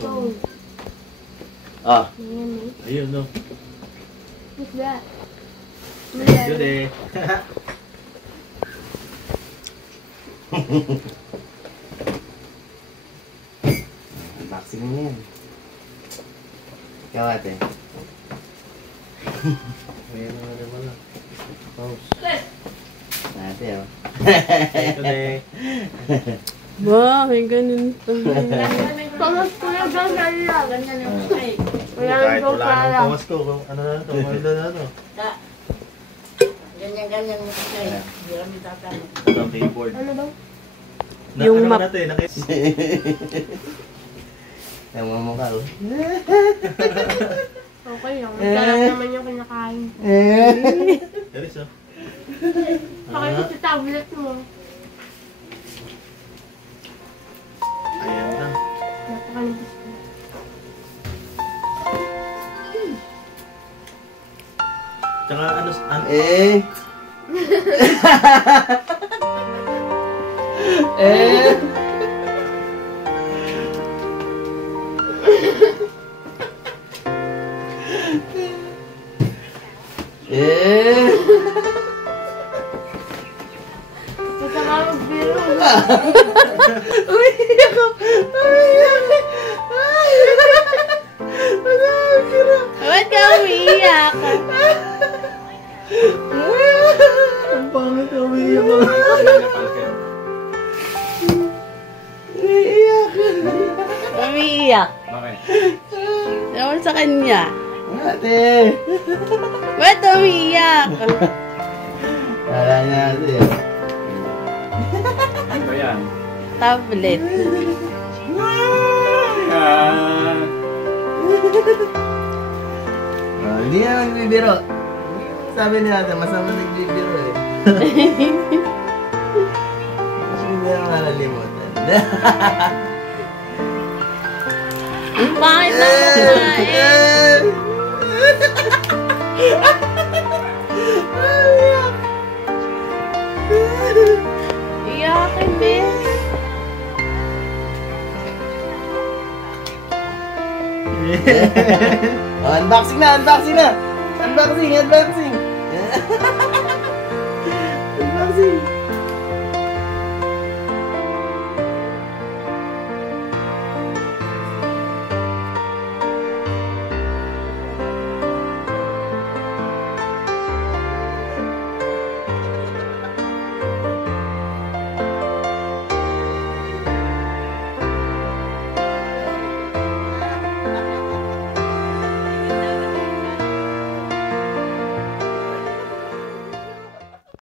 So. Ah. Ayun, no. What's that? Good eh. Unboxing na yan. Ikaw ate. Ayan na naman lang. Pause. Ate oh. Good eh. Ba, may ganun pa. Pamas ko yung ganyan. Ganyan yung cake. Kahit wala nang pawas ko, ano na ito, maganda na ito. Ganyan mo cake. Hindi kami tatalo. Ito ang keyboard. Ano daw? Yung Ano map. natin, Namamukha oh. Okay lang. Masarap naman yung kinakain. Charis oh. Pakita sa tablet mo. Ayan na. Napakalipis ko. Tsaka ano, Masama magbiro. Umiiyak ako! Umiiyak! Ba't ka umiiyak? Ang pangit na umiiyak ako. Umiiyak. Bakit? Ewan sa kanya. Ate! Ba't umiiyak? Kala niya ate. Ano ba yan? Tablet. Hindi na nagbibiro. Sabi ni ate, masama nagbibiro eh. Hindi na malalimutan. Ang pangit na mga eh. Iyakin eh. Oh, unboxing na! Unboxing na! Unboxing! Unboxing! Unboxing!